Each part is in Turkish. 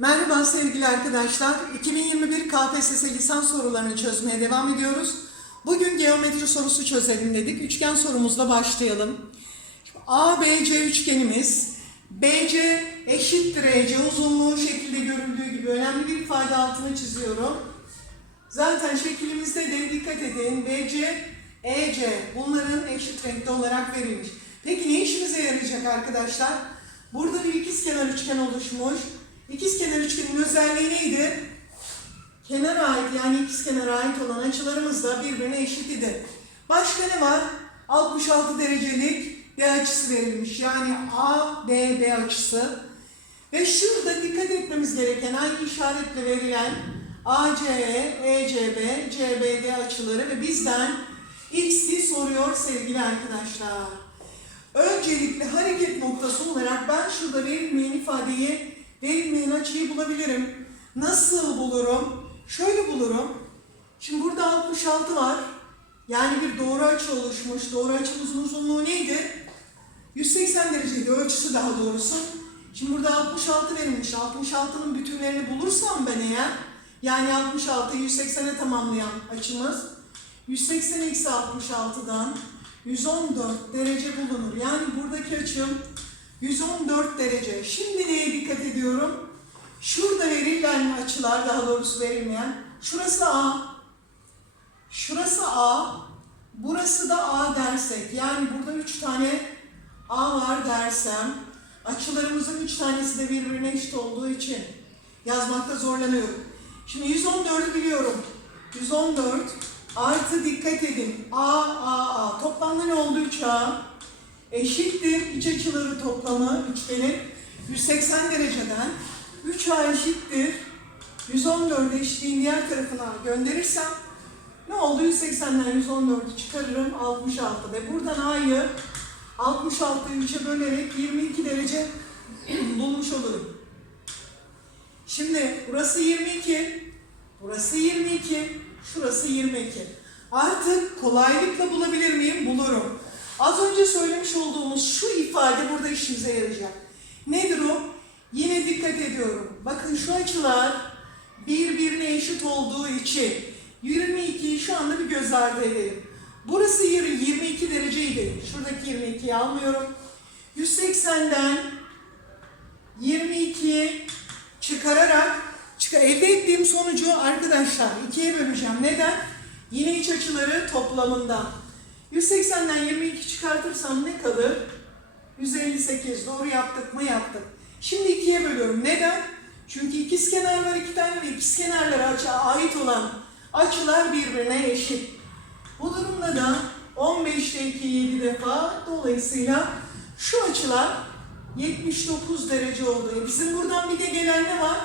Merhaba sevgili arkadaşlar. 2021 KPSS lisans sorularını çözmeye devam ediyoruz. Bugün geometri sorusu çözelim dedik. Üçgen sorumuzla başlayalım. ABC üçgenimiz BC eşittir EC uzunluğu şekilde görüldüğü gibi önemli bir ifade altını çiziyorum. Zaten şeklimizde de dikkat edin BC, EC bunların eşit renkte olarak verilmiş. Peki ne işimize yarayacak arkadaşlar? Burada bir ikizkenar üçgen oluşmuş. İkizkenar üçgenin özelliği neydi? Kenara ait yani ikizkenara ait olan açılarımız da birbirine eşit idi. Başka ne var? 66 derecelik B açısı verilmiş. Yani ABB açısı. Ve şurada dikkat etmemiz gereken aynı işaretle verilen ACE, ECB, CBD açıları ve bizden X'i soruyor sevgili arkadaşlar. Öncelikle hareket noktası olarak ben şurada verilmeyen ifadeyi, verilmeyen açıyı bulabilirim. Nasıl bulurum? Şöyle bulurum. Şimdi burada 66 var. Yani bir doğru açı oluşmuş. Doğru açımızın uzunluğu neydi? 180 dereceydi ölçüsü daha doğrusu. Şimdi burada 66 verilmiş. 66'nın bütünlerini bulursam ben eğer, yani 66'yı 180'e tamamlayan açımız, 180 eksi 66'dan 114 derece bulunur. Yani buradaki açım 114 derece. Şimdi neye dikkat ediyorum? Şurada verilen açılar, daha doğrusu verilmeyen, şurası A, şurası A, burası da A dersek, yani burada 3 tane A var dersem, açılarımızın 3 tanesi de birbirine eşit olduğu için yazmakta zorlanıyorum. Şimdi 114'ü biliyorum. 114 artı dikkat edin. A, A, A. Toplamda ne oldu 3A? Eşittir iç açıları toplamı üçgenin 180 dereceden 3A eşittir 114 eşitliğin diğer tarafına gönderirsem ne oldu? 180'den 114'ü çıkarırım 66 ve buradan A'yı 66'yı 3'e bölerek 22 derece bulmuş olurum. Şimdi burası 22, burası 22, şurası 22. Artık kolaylıkla bulabilir miyim? Bulurum. Önce söylemiş olduğumuz şu ifade burada işimize yarayacak. Nedir o? Yine dikkat ediyorum. Bakın şu açılar birbirine eşit olduğu için 22'yi şu anda bir göz ardı edelim. Burası 22 dereceydi. Şuradaki 22'yi almıyorum. 180'den 22'yi çıkararak çıkar, elde ettiğim sonucu arkadaşlar ikiye böleceğim. Neden? Yine iç açıları toplamında. 180'den 22 çıkartırsam ne kalır? 158. Doğru yaptık mı? Yaptık. Şimdi ikiye bölüyorum. Neden? Çünkü ikiz kenar var iki tane ve ikiz kenarlara açığa ait olan açılar birbirine eşit. Bu durumda da 15'te 2 7 defa dolayısıyla şu açılar 79 derece oldu. E bizim buradan bir de gelen ne var?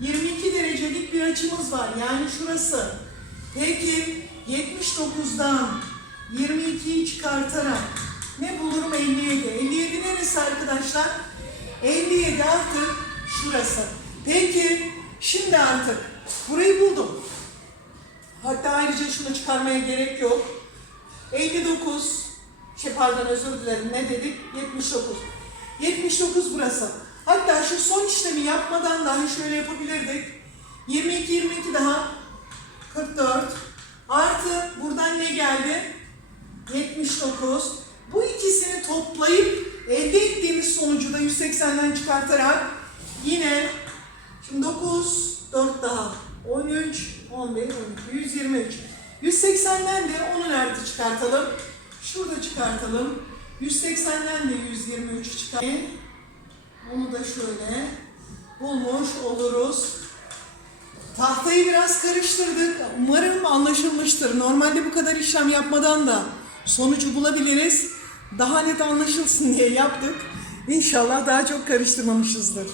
22 derecelik bir açımız var. Yani şurası. Peki 79'dan 22'yi çıkartarak ne bulurum? 57. 57 neresi arkadaşlar? 57 artık şurası. Peki şimdi artık burayı buldum. Hatta ayrıca şunu çıkarmaya gerek yok. 59, şey pardon özür dilerim ne dedik? 79. 79 burası. Hatta şu son işlemi yapmadan dahi şöyle yapabilirdik. 22, 22 daha 44. Artı buradan ne geldi? 79. Bu ikisini toplayıp elde ettiğimiz sonucu da 180'den çıkartarak yine şimdi 9, 4 daha 13, 11, 12, 123. 180'den de onu nerede çıkartalım? Şurada çıkartalım. 180'den de 123 çıkartalım. Onu da şöyle bulmuş oluruz. Tahtayı biraz karıştırdık. Umarım anlaşılmıştır. Normalde bu kadar işlem yapmadan da sonucu bulabiliriz. Daha net anlaşılsın diye yaptık. İnşallah daha çok karıştırmamışızdır.